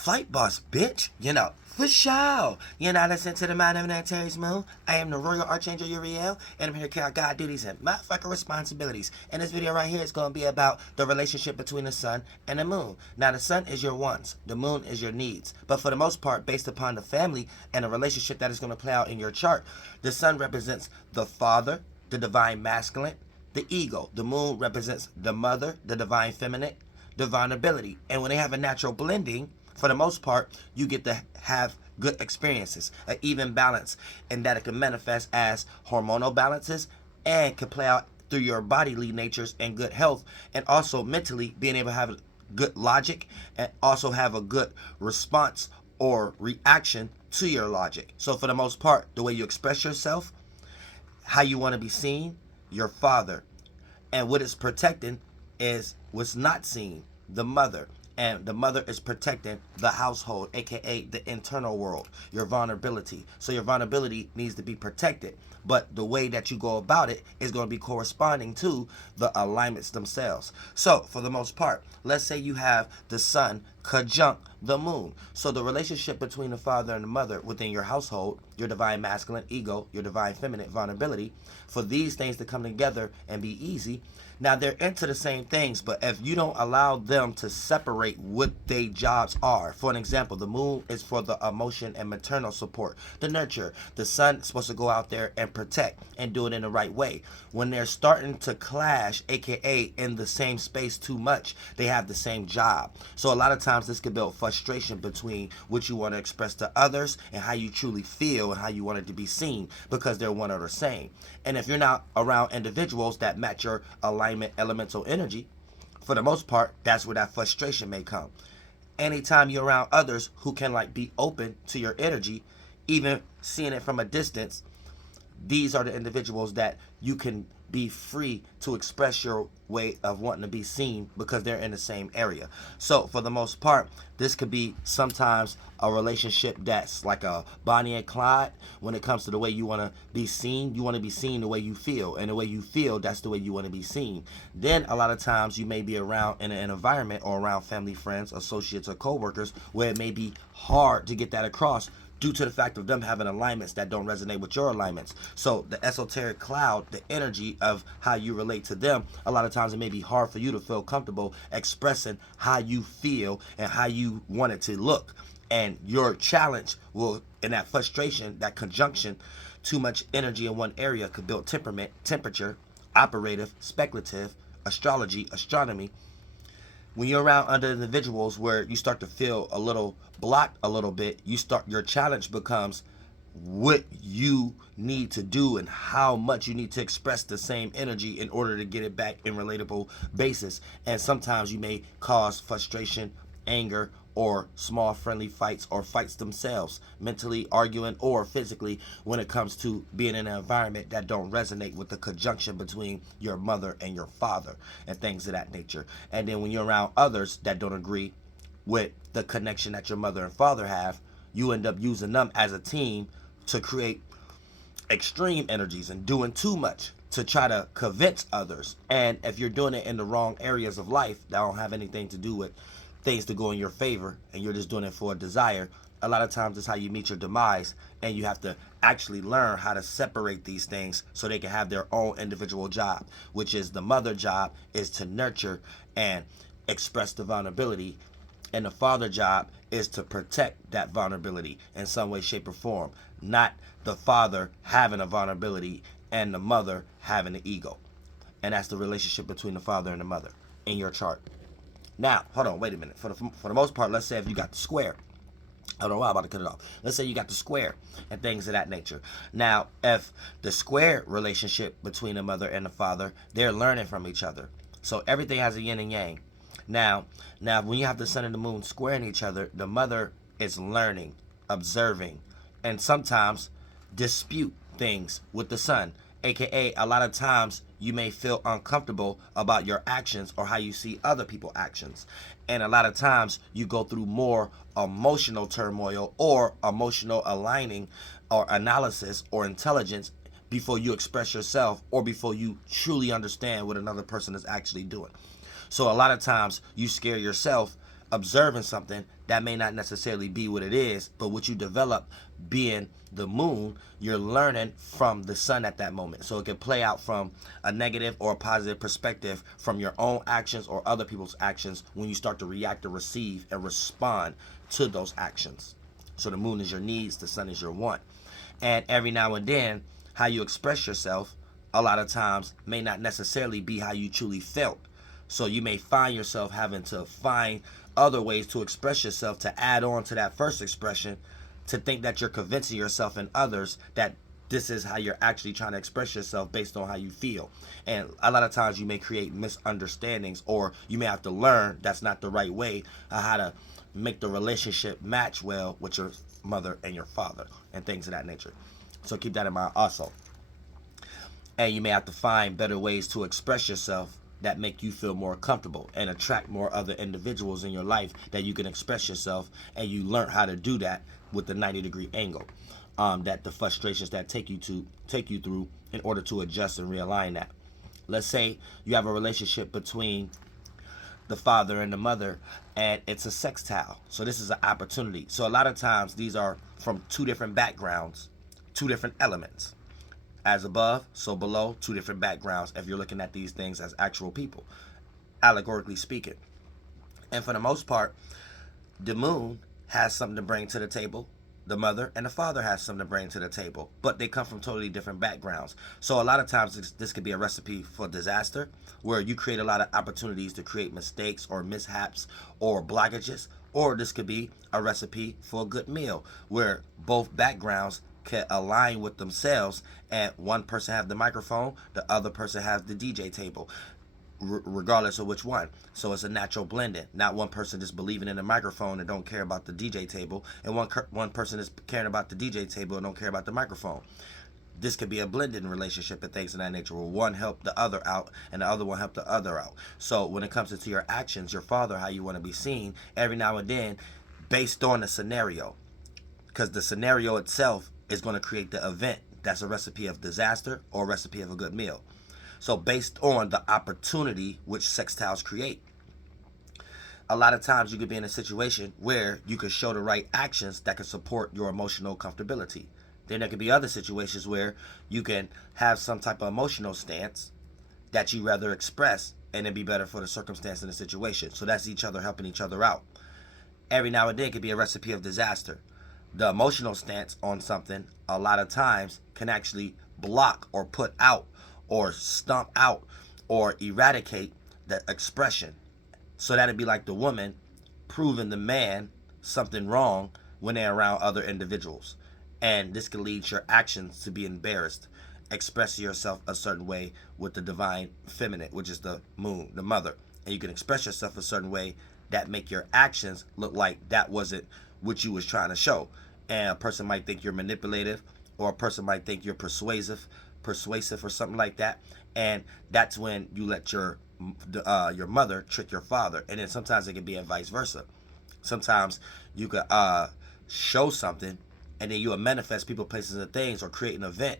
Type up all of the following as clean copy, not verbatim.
Fight boss, bitch. For sure. Listen to the mind of an Terry's Moon. I am the Royal Archangel Uriel, and I'm here to carry out God duties and motherfucking responsibilities. And this video right here is going to be about the relationship between the sun and the moon. Now, the sun is your wants, the moon is your needs. But for the most part, based upon the family and the relationship that is going to play out in your chart, the sun represents the father, the divine masculine, the ego. The moon represents the mother, the divine feminine, the vulnerability. And when they have a natural blending, for the most part, you get to have good experiences, an even balance, and that it can manifest as hormonal balances and can play out through your bodily natures and good health, and also mentally being able to have good logic and also have a good response or reaction to your logic. So for the most part, the way you express yourself, how you want to be seen, your father, and what it's protecting is what's not seen, the mother. And the mother is protecting the household, aka the internal world, your vulnerability. So your vulnerability needs to be protected. But the way that you go about it is going to be corresponding to the alignments themselves. So for the most part, let's say you have the sun conjunct the moon. So the relationship between the father and the mother within your household, your divine masculine ego, your divine feminine vulnerability, for these things to come together and be easy. Now they're into the same things, but if you don't allow them to separate what their jobs are. For an example, the moon is for the emotion and maternal support, the nurture. The sun is supposed to go out there and protect and do it in the right way. When they're starting to clash, aka in the same space too much, they have the same job. So a lot of times this could build frustration between what you want to express to others and how you truly feel and how you want it to be seen, because they're one or the same. And if you're not around individuals that match your alignment elemental energy, for the most part, that's where that frustration may come. Anytime you're around others who can be open to your energy, even seeing it from a distance, these are the individuals that you can be free to express your way of wanting to be seen because they're in the same area. So for the most part, this could be sometimes a relationship that's like a Bonnie and Clyde. When it comes to the way you want to be seen, you want to be seen the way you feel, and the way you feel, that's the way you want to be seen. Then a lot of times you may be around in an environment or around family, friends, associates, or co-workers where it may be hard to get that across due to the fact of them having alignments that don't resonate with your alignments. So the esoteric cloud, the energy of how you relate to them, a lot of times it may be hard for you to feel comfortable expressing how you feel and how you want it to look. And your challenge will, in that frustration, that conjunction, too much energy in one area could build temperament, temperature, operative, speculative, astrology, astronomy. When you're around other individuals where you start to feel a little blocked a little bit, your challenge becomes what you need to do and how much you need to express the same energy in order to get it back in relatable basis. And sometimes you may cause frustration, anger, or small friendly fights, or fights themselves, mentally arguing or physically, when it comes to being in an environment that don't resonate with the conjunction between your mother and your father and things of that nature. And then when you're around others that don't agree with the connection that your mother and father have, you end up using them as a team to create extreme energies and doing too much to try to convince others. And if you're doing it in the wrong areas of life that don't have anything to do with things to go in your favor, and you're just doing it for a desire, a lot of times it's how you meet your demise. And you have to actually learn how to separate these things so they can have their own individual job, which is the mother job is to nurture and express the vulnerability, and the father job is to protect that vulnerability in some way, shape, or form. Not the father having a vulnerability and the mother having the ego. And that's the relationship between the father and the mother in your chart. Now, hold on, wait a minute. For the most part, let's say if you got the square. Hold on, I'm about to cut it off. Let's say you got the square and things of that nature. Now, if the square relationship between the mother and the father, they're learning from each other. So everything has a yin and yang. Now, when you have the sun and the moon squaring each other, the mother is learning, observing, and sometimes dispute things with the sun. AKA, a lot of times you may feel uncomfortable about your actions or how you see other people's actions. And a lot of times you go through more emotional turmoil or emotional aligning or analysis or intelligence before you express yourself or before you truly understand what another person is actually doing. So a lot of times you scare yourself observing something that may not necessarily be what it is, but what you develop being the moon, you're learning from the sun at that moment. So it can play out from a negative or a positive perspective from your own actions or other people's actions when you start to react or receive and respond to those actions. So the moon is your needs, the sun is your want. And every now and then, how you express yourself a lot of times may not necessarily be how you truly felt. So you may find yourself having to find other ways to express yourself to add on to that first expression, to think that you're convincing yourself and others that this is how you're actually trying to express yourself based on how you feel. And a lot of times you may create misunderstandings, or you may have to learn that's not the right way of how to make the relationship match well with your mother and your father and things of that nature. So keep that in mind also. And you may have to find better ways to express yourself that make you feel more comfortable and attract more other individuals in your life that you can express yourself, and you learn how to do that with the 90-degree angle. That the frustrations that take you through in order to adjust and realign that. Let's say you have a relationship between the father and the mother, and it's a sextile. So this is an opportunity. So a lot of times these are from two different backgrounds, two different elements. As above, so below, two different backgrounds if you're looking at these things as actual people, allegorically speaking. And for the most part, the moon has something to bring to the table. The mother and the father has something to bring to the table, but they come from totally different backgrounds. So a lot of times this could be a recipe for disaster, where you create a lot of opportunities to create mistakes or mishaps or blockages. Or this could be a recipe for a good meal, where both backgrounds can align with themselves, and one person have the microphone, the other person has the DJ table, regardless of which one. So it's a natural blending, not one person just believing in the microphone and don't care about the DJ table, and one person is caring about the DJ table and don't care about the microphone. This could be a blended relationship and things of that nature, where one help the other out and the other one help the other out. So when it comes to your actions, your father, how you want to be seen, every now and then, based on the scenario, because the scenario itself is going to create the event that's a recipe of disaster or a recipe of a good meal. So based on the opportunity which sextiles create, a lot of times you could be in a situation where you could show the right actions that can support your emotional comfortability. Then there could be other situations where you can have some type of emotional stance that you rather express, and it'd be better for the circumstance and the situation. So that's each other helping each other out. Every now and then it could be a recipe of disaster. The emotional stance on something a lot of times can actually block or put out or stomp out or eradicate the expression. So that'd be like the woman proving the man something wrong when they're around other individuals. And this can lead your actions to be embarrassed. Express yourself a certain way with the divine feminine, which is the moon, the mother. And you can express yourself a certain way that make your actions look like that wasn't what you was trying to show. And a person might think you're manipulative, or a person might think you're persuasive or something like that. And that's when you let your mother trick your father. And then sometimes it can be vice versa. Sometimes you could show something, and then you will manifest people, places, and things, or create an event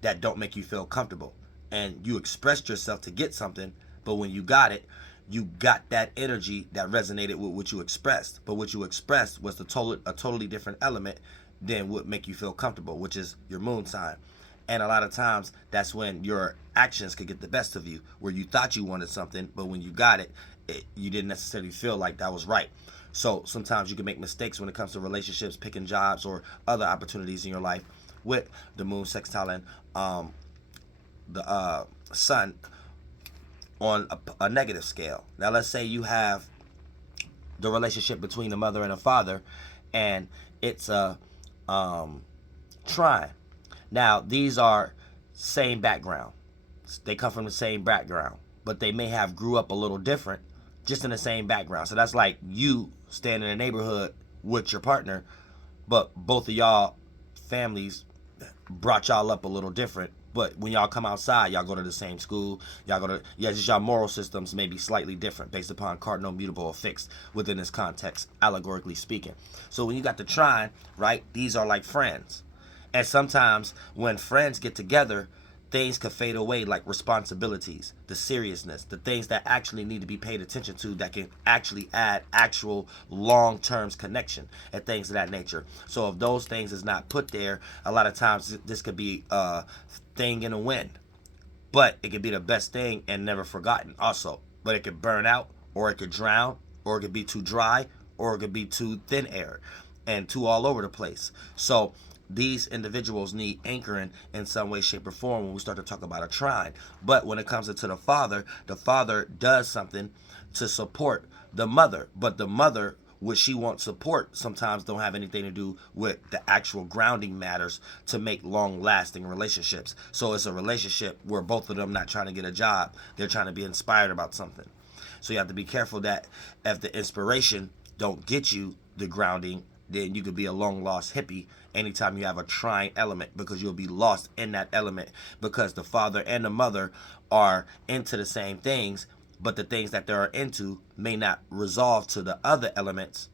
that don't make you feel comfortable. And you expressed yourself to get something, but when you got it, you got that energy that resonated with what you expressed. But what you expressed was a totally different element than what make you feel comfortable, which is your moon sign. And a lot of times that's when your actions could get the best of you, where you thought you wanted something, but when you got it, you didn't necessarily feel like that was right. So sometimes you can make mistakes when it comes to relationships, picking jobs, or other opportunities in your life with the moon sextiling the sun on a negative scale. Now let's say you have the relationship between the mother and the father, and it's a trine. Now these are same background. They come from the same background, but they may have grew up a little different just in the same background. So that's like you staying in a neighborhood with your partner, but both of y'all families brought y'all up a little different. But when y'all come outside, y'all go to the same school. Just y'all moral systems may be slightly different based upon cardinal, mutable, or fixed within this context, allegorically speaking. So when you got the trine, right, these are like friends. And sometimes when friends get together, things could fade away, like responsibilities, the seriousness, the things that actually need to be paid attention to, that can actually add actual long-term connection and things of that nature. So if those things is not put there, a lot of times this could be a thing in the wind, but it could be the best thing and never forgotten also. But it could burn out, or it could drown, or it could be too dry, or it could be too thin air and too all over the place. So these individuals need anchoring in some way, shape, or form when we start to talk about a trine. But when it comes to the father does something to support the mother, but the mother, what she wants support, sometimes don't have anything to do with the actual grounding matters to make long-lasting relationships. So it's a relationship where both of them not trying to get a job, they're trying to be inspired about something. So you have to be careful that if the inspiration don't get you the grounding, then you could be a long lost hippie anytime you have a trine element, because you'll be lost in that element, because the father and the mother are into the same things, but the things that they're into may not resolve to the other elements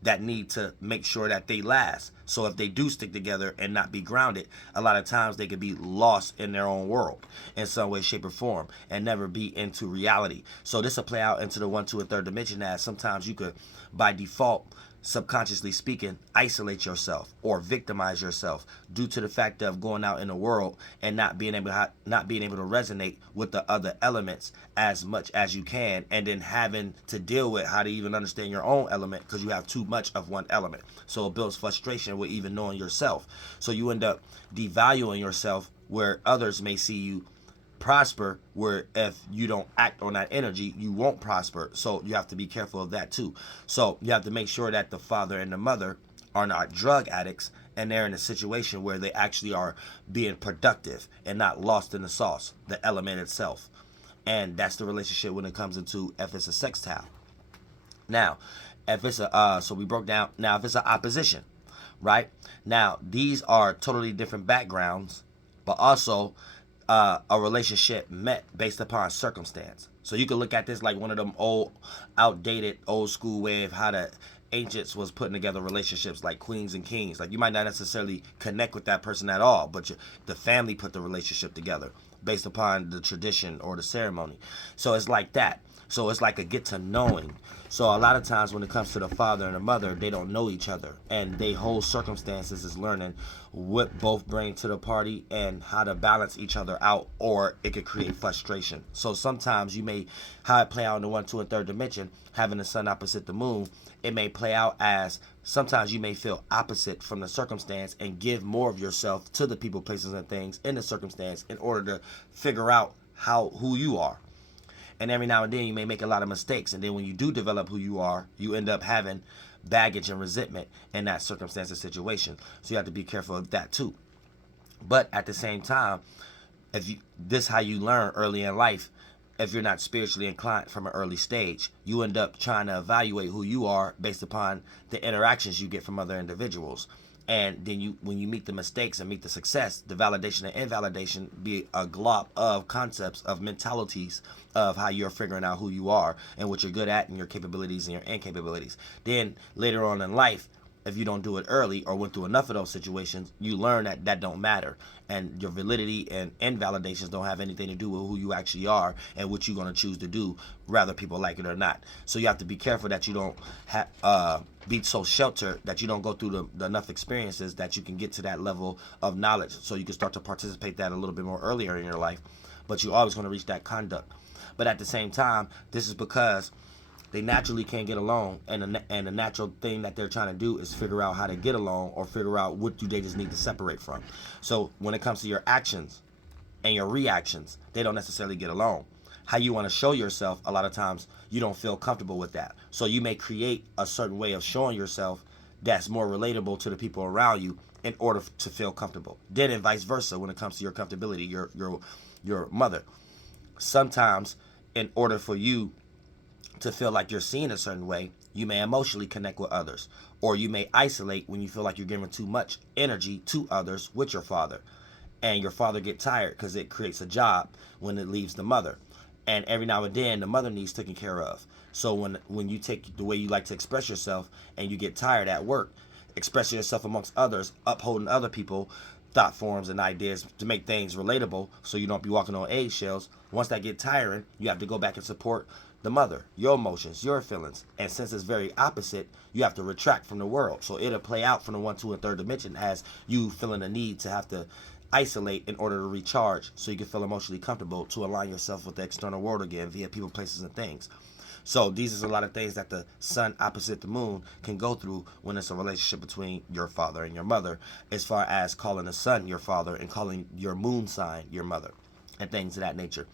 that need to make sure that they last. So if they do stick together and not be grounded, a lot of times they could be lost in their own world in some way, shape, or form and never be into reality. So this will play out into the 1, 2, and 3rd dimension, as sometimes you could, by default, subconsciously speaking, isolate yourself or victimize yourself due to the fact of going out in the world and not being able to resonate with the other elements as much as you can, and then having to deal with how to even understand your own element because you have too much of one element. So it builds frustration with even knowing yourself. So you end up devaluing yourself where others may see you prosper, where if you don't act on that energy, you won't prosper. So you have to be careful of that too. So you have to make sure that the father and the mother are not drug addicts, and they're in a situation where they actually are being productive and not lost in the sauce, the element itself. And that's the relationship when it comes into if it's a sextile. Now, if it's a so we broke down. Now, if it's an opposition, right? Now, these are totally different backgrounds, but also a relationship met based upon circumstance. So you can look at this like one of them old, outdated, old school way of how the ancients was putting together relationships, like queens and kings. Like you might not necessarily connect with that person at all, but the family put the relationship together based upon the tradition or the ceremony. So it's like that. So it's like a get to knowing. So a lot of times when it comes to the father and the mother, they don't know each other, and they whole circumstances is learning what both bring to the party and how to balance each other out, or it could create frustration. So sometimes you may, how it play out in the 1, 2, and 3rd dimension, having the sun opposite the moon, it may play out as sometimes you may feel opposite from the circumstance and give more of yourself to the people, places, and things in the circumstance in order to figure out who you are. And every now and then you may make a lot of mistakes, and then when you do develop who you are, you end up having baggage and resentment in that circumstance or situation. So you have to be careful of that too. But at the same time, if you, this how you learn early in life. If you're not spiritually inclined from an early stage, you end up trying to evaluate who you are based upon the interactions you get from other individuals. And then when you meet the mistakes and meet the success, the validation and invalidation be a glop of concepts, of mentalities of how you're figuring out who you are and what you're good at and your capabilities and your incapabilities. Then later on in life, if you don't do it early or went through enough of those situations, you learn that don't matter, and your validity and invalidations don't have anything to do with who you actually are and what you're going to choose to do, whether people like it or not. So you have to be careful that you don't be so sheltered, that you don't go through the enough experiences that you can get to that level of knowledge, so you can start to participate that a little bit more earlier in your life. But you're always going to reach that conduct. But at the same time, this is because they naturally can't get along, and the natural thing that they're trying to do is figure out how to get along, or figure out what do they just need to separate from. So when it comes to your actions and your reactions, they don't necessarily get along. How you want to show yourself, a lot of times you don't feel comfortable with that. So you may create a certain way of showing yourself that's more relatable to the people around you in order to feel comfortable. Then and vice versa when it comes to your comfortability, your mother. Sometimes in order for you to feel like you're seen a certain way, you may emotionally connect with others, or you may isolate when you feel like you're giving too much energy to others with your father, and your father get tired because it creates a job when it leaves the mother, and every now and then the mother needs taken care of. So when you take the way you like to express yourself and you get tired at work, expressing yourself amongst others, upholding other people, thought forms and ideas to make things relatable so you don't be walking on eggshells. Once that get tiring, you have to go back and support the mother, your emotions, your feelings. And since it's very opposite, you have to retract from the world. So it'll play out from the 1, 2, and 3rd dimension as you feeling the need to have to isolate in order to recharge so you can feel emotionally comfortable to align yourself with the external world again via people, places, and things. So these are a lot of things that the sun opposite the moon can go through when it's a relationship between your father and your mother, as far as calling the sun your father and calling your moon sign your mother and things of that nature.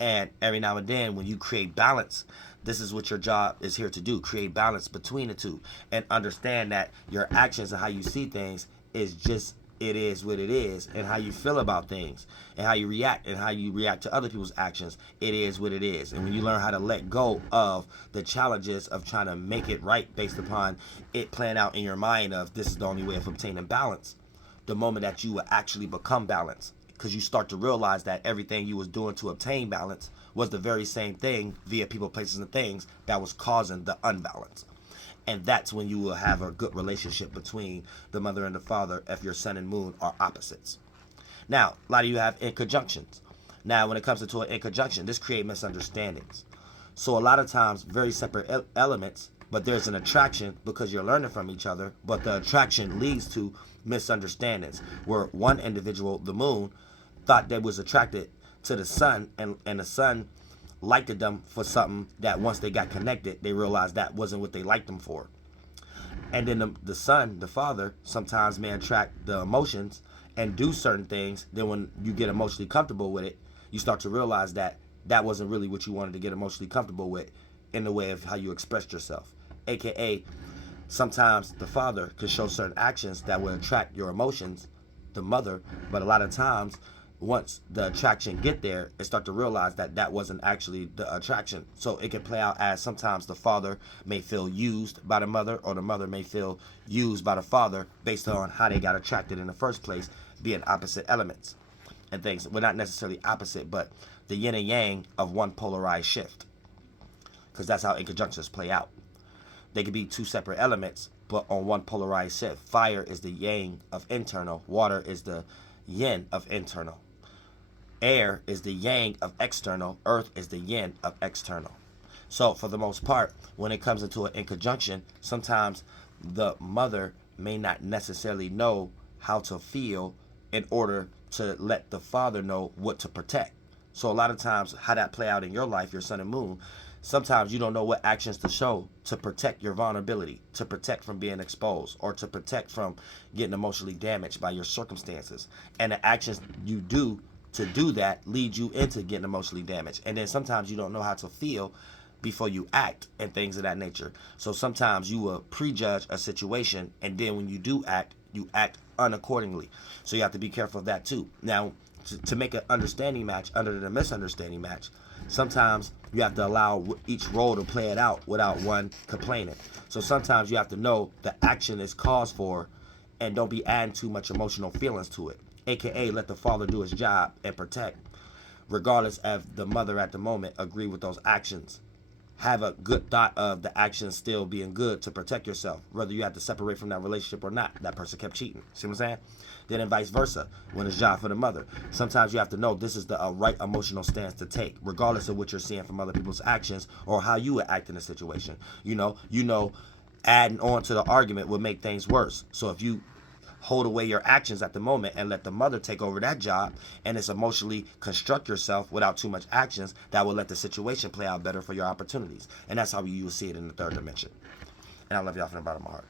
And every now and then when you create balance, this is what your job is here to do, create balance between the two and understand that your actions and how you see things is just, it is what it is, and how you feel about things and how you react to other people's actions, it is what it is. And when you learn how to let go of the challenges of trying to make it right based upon it playing out in your mind of this is the only way of obtaining balance, the moment that you will actually become balanced, because you start to realize that everything you was doing to obtain balance was the very same thing via people, places, and things that was causing the unbalance. And that's when you will have a good relationship between the mother and the father if your sun and moon are opposites. Now, a lot of you have inconjunctions. Now, when it comes to an inconjunction, this creates misunderstandings. So a lot of times, very separate elements, but there's an attraction because you're learning from each other, but the attraction leads to misunderstandings, where one individual, the moon, thought they was attracted to the sun, and the sun liked them for something that once they got connected, they realized that wasn't what they liked them for. And then the son, the father, sometimes may attract the emotions and do certain things. Then when you get emotionally comfortable with it, you start to realize that that wasn't really what you wanted to get emotionally comfortable with in the way of how you expressed yourself. AKA, sometimes the father can show certain actions that will attract your emotions, the mother, but a lot of times once the attraction get there, it start to realize that that wasn't actually the attraction. So it can play out as sometimes the father may feel used by the mother, or the mother may feel used by the father based on how they got attracted in the first place, being opposite elements and things. Well, not necessarily opposite, but the yin and yang of one polarized shift, because that's how inconjunctions play out. They could be two separate elements, but on one polarized shift. Fire is the yang of internal, water is the yin of internal. Air is the yang of external. Earth is the yin of external. So for the most part, when it comes into an inconjunction, sometimes the mother may not necessarily know how to feel in order to let the father know what to protect. So a lot of times how that play out in your life, your sun and moon, sometimes you don't know what actions to show to protect your vulnerability, to protect from being exposed, or to protect from getting emotionally damaged by your circumstances. And the actions you do to do that lead you into getting emotionally damaged. And then sometimes you don't know how to feel before you act and things of that nature. So sometimes you will prejudge a situation, and then when you do act, you act unaccordingly. So you have to be careful of that too. Now, to make an understanding match under the misunderstanding match, sometimes you have to allow each role to play it out without one complaining. So sometimes you have to know the action is caused for, and don't be adding too much emotional feelings to it. AKA, let the father do his job and protect, regardless of the mother at the moment agree with those actions. Have a good thought of the action still being good to protect yourself, whether you have to separate from that relationship or not. That person kept cheating. See what I'm saying? Then and vice versa, when it's job for the mother. Sometimes you have to know this is the right emotional stance to take, regardless of what you're seeing from other people's actions or how you would act in a situation. You know, adding on to the argument would make things worse. So if you hold away your actions at the moment and let the mother take over that job, and it's emotionally construct yourself without too much actions, that will let the situation play out better for your opportunities. And that's how you will see it in the third dimension. And I love y'all from the bottom of my heart.